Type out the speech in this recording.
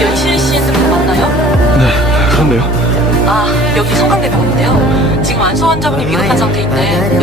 연실 씨 핸드폰 맞나요? 네, 그렇네요. 아, 여기 서강대병원인데요. 지금 안소 환자분이 위급한 상태인데